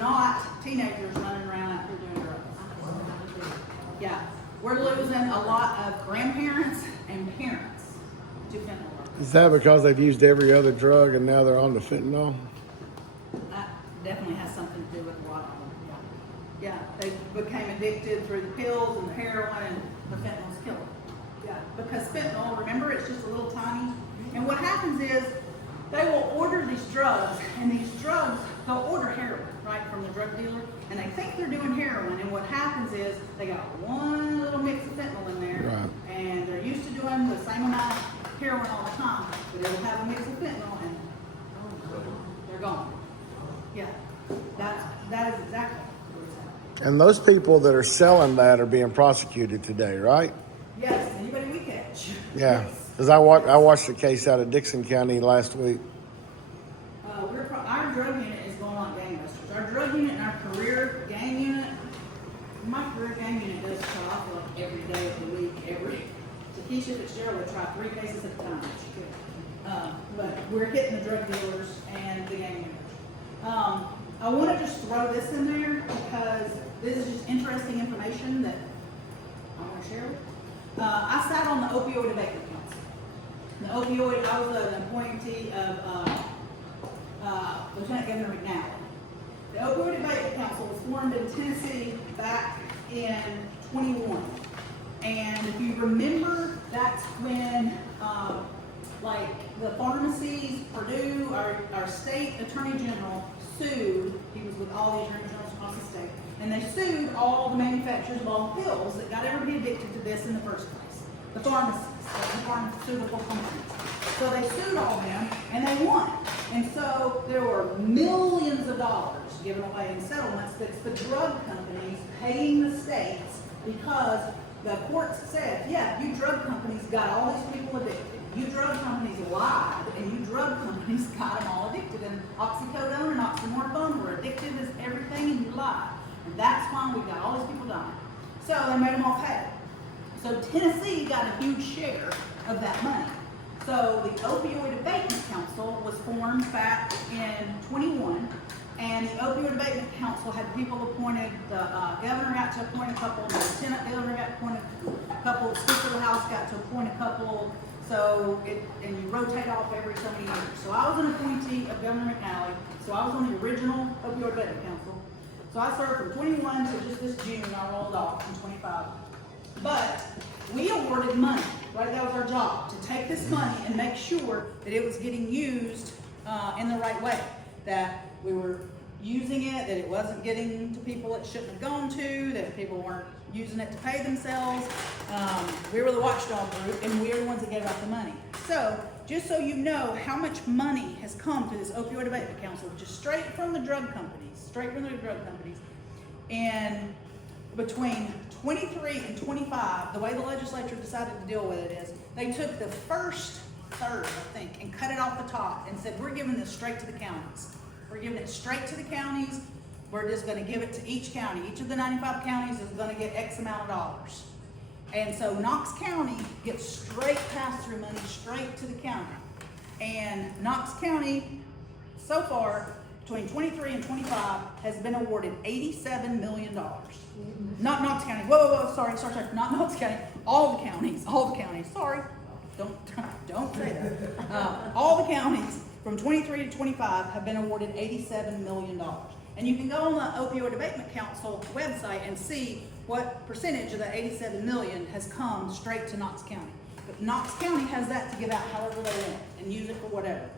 not teenagers running around out there doing drugs. Yeah, we're losing a lot of grandparents and parents to fentanyl. Is that because they've used every other drug and now they're on the fentanyl? That definitely has something to do with a lot of them. Yeah, they became addicted through the pills and the heroin, and the fentanyl's killing. Yeah, because fentanyl, remember, it's just a little tiny. And what happens is they will order these drugs, and these drugs, they'll order heroin, right, from the drug dealer, and they think they're doing heroin. And what happens is they got one little mix of fentanyl in there, Right. and they're used to doing the same amount of heroin all the time, but they'll have a mix of fentanyl, and they're gone. Yeah, that is exactly what's happening. And those people that are selling that are being prosecuted today, right? Yes, anybody we catch. Yeah. Because I watched a case out of Dixon County last week. Our drug unit is going on gangbusters. Our drug unit and our career gang unit, my career gang unit does try, I feel like, every day of the week, Keisha Fitzgerald would try 3 cases at a time. But we're hitting the drug dealers and the gang units. I want to just throw this in there because this is just interesting information that I want to share with you. I sat on the opioid abatement council. I was an appointee of Lieutenant Governor McNally. The opioid abatement council was formed in Tennessee back in 21. And if you remember, that's when like the pharmacies, Purdue, our state attorney general sued, he was with all the attorney generals across the state, and they sued all the manufacturers of all pills that got everybody addicted to this in the first place. The pharmacists, the pharmaceutical companies. So they sued all of them, and they won. And so there were millions of dollars given away in settlements that's the drug companies paying the states because the courts said, yeah, you drug companies got all these people addicted. You drug companies lied, and you drug companies got them all addicted. And oxycodone and oxymorphone were addictive as everything, and you lied. And that's why we got all these people dying. So they made them all pay. So Tennessee got a huge share of that money. So the Opioid Abatement Council was formed back in 21, and the Opioid Abatement Council had people appointed. The governor got to appoint a couple, the lieutenant governor got to appoint a couple, the Speaker of the House got to appoint a couple. So and you rotate off every so many years. So I was an appointee of Governor McNally. So I was on the original Opioid Abatement Council. So I served from 21 to just this June. I rolled off in 25. But we awarded money, right? That was our job, to take this money and make sure that it was getting used in the right way. That we were using it, that it wasn't getting to people it shouldn't have gone to, that people weren't using it to pay themselves. We were the watchdog group, and we are the ones that gave out the money. So, just so you know how much money has come to this Opioid Abatement Council, just straight from the drug companies, and between 23 and 25, the way the legislature decided to deal with it is, they took the first third, I think, and cut it off the top and said, we're giving this straight to the counties. We're giving it straight to the counties. We're just going to give it to each county. Each of the 95 counties is going to get X amount of dollars. And so Knox County gets straight pass-through money straight to the county. And Knox County, so far, between 23 and 25, has been awarded $87 million. Not Knox County. Whoa, sorry, not Knox County. All the counties, sorry. Don't say that. All the counties from 23 to 25 have been awarded $87 million. And you can go on the Opioid Abatement Council website and see what percentage of that $87 million has come straight to Knox County. But Knox County has that to give out however they want and use it for whatever.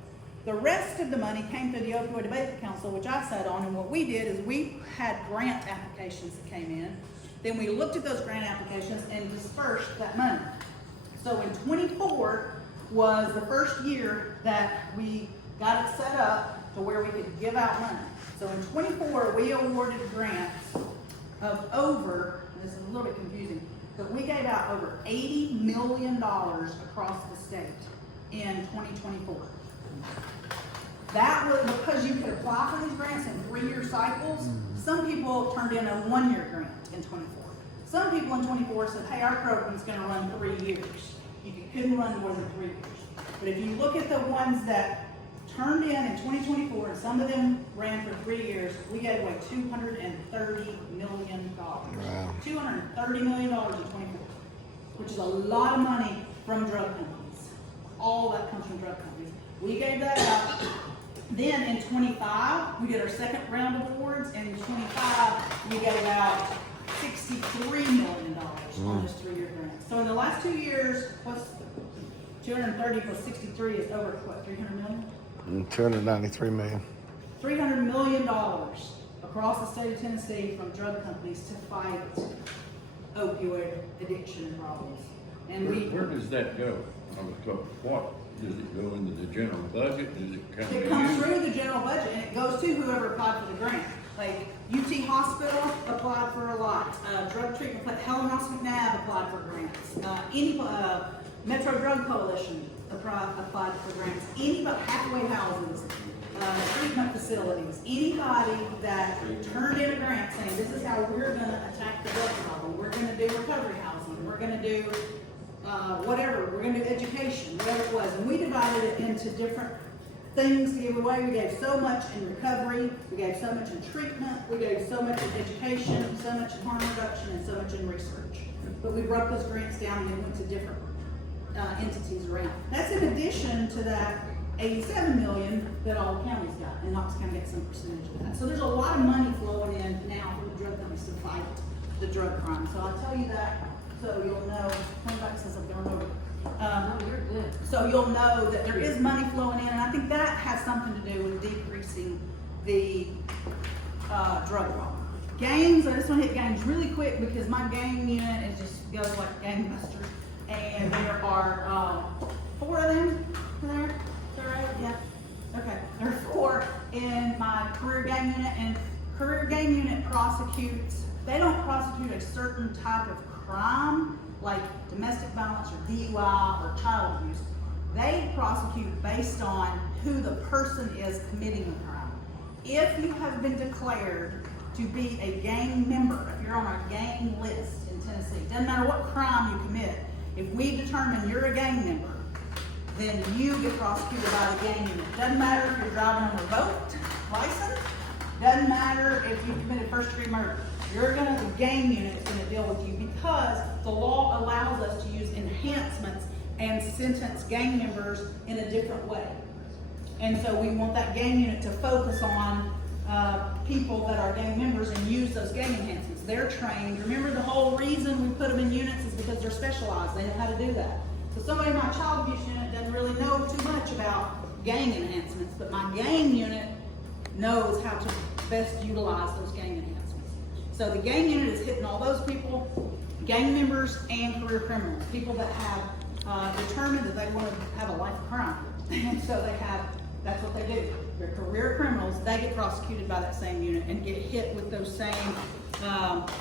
The rest of the money came through the Opioid Abatement Council, which I sat on, and what we did is we had grant applications that came in. Then we looked at those grant applications and dispersed that money. So in 24 was the first year that we got it set up to where we could give out money. So in 24, we awarded grants of over, this is a little bit confusing, but we gave out over $80 million across the state in 2024. That was because you could apply for these grants in 3-year cycles. Some people turned in a 1-year grant in 24. Some people in 24 said, hey, our program's going to run 3 years. You couldn't run more than 3 years. But if you look at the ones that turned in 2024, and some of them ran for 3 years, we gave away $230 million. Wow. $230 million in 24, which is a lot of money from drug companies. All that comes from drug companies. We gave that out. Then in 25, we did our second round of awards, and in 25, we gave out $63 million on this 3-year grant. So in the last 2 years, what's 230 plus 63 is over, what, 300 million? 293 million. $300 million across the state of Tennessee from drug companies to fight opioid addiction problems. And where does that go? What? Does it go into the general budget? Does it come It comes through the general budget, and it goes to whoever applied for the grant. Like UT Hospital applied for a lot. Drug treatment, Helen Ross McNabb applied for grants. Metro Drug Coalition applied for grants. Anybody, halfway houses, treatment facilities, anybody that turned in a grant saying this is how we're going to attack the drug problem. We're going to do recovery housing. We're going to do whatever. We're going to do education, whatever it was. And we divided it into different things to give away. We gave so much in recovery. We gave so much in treatment. We gave so much in education, so much in harm reduction, and so much in research. But we broke those grants down and went to different entities around. That's in addition to that $87 million that all the counties got, and Knox County gets some percentage of that. So there's a lot of money flowing in now from the drug companies to fight the drug crime. So I'll tell you that so you'll know. Hornback says I've gone over. You're good. So you'll know that there is money flowing in, and I think that has something to do with decreasing the drug problem. Gangs, I just want to hit gangs really quick because my gang unit is just goes like gangbusters, and there are 4 of them there. Is that right? Yeah. Okay. There are 4 in my career gang unit, and career gang unit prosecutes. They don't prosecute a certain type of crime like domestic violence or DUI or child abuse. They prosecute based on who the person is committing the crime. If you have been declared to be a gang member, if you're on our gang list in Tennessee, doesn't matter what crime you commit, if we determine you're a gang member, then you get prosecuted by the gang unit. Doesn't matter if you're driving a revoked license, doesn't matter if you committed first-degree murder. The gang unit is gonna deal with you because the law allows us to use enhancements and sentence gang members in a different way. And so we want that gang unit to focus on people that are gang members and use those gang enhancements. They're trained. Remember, the whole reason we put them in units is because they're specialized. They know how to do that. So somebody in my child abuse unit doesn't really know too much about gang enhancements, but my gang unit knows how to best utilize those gang enhancements. So the gang unit is hitting all those people, gang members and career criminals, people that have determined that they want to have a life of crime. And so that's what they do. They're career criminals, they get prosecuted by that same unit and get hit with those same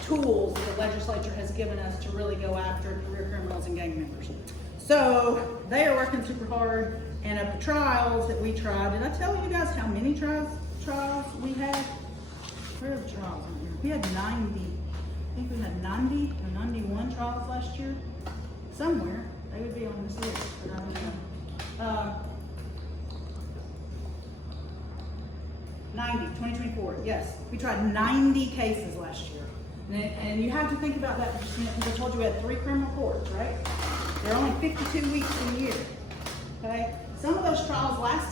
tools that the legislature has given us to really go after career criminals and gang members. So they are working super hard, and of the trials that we tried, did I tell you guys how many trials we had? Where are the trials on here? We had 90, I think we had 90 or 91 trials last year. Somewhere, they would be on this list, but I don't know. 90, 2024, yes. We tried 90 cases last year. And you have to think about that, because I told you we had 3 criminal courts, right? They're only 52 weeks a year, okay? Some of those trials lasted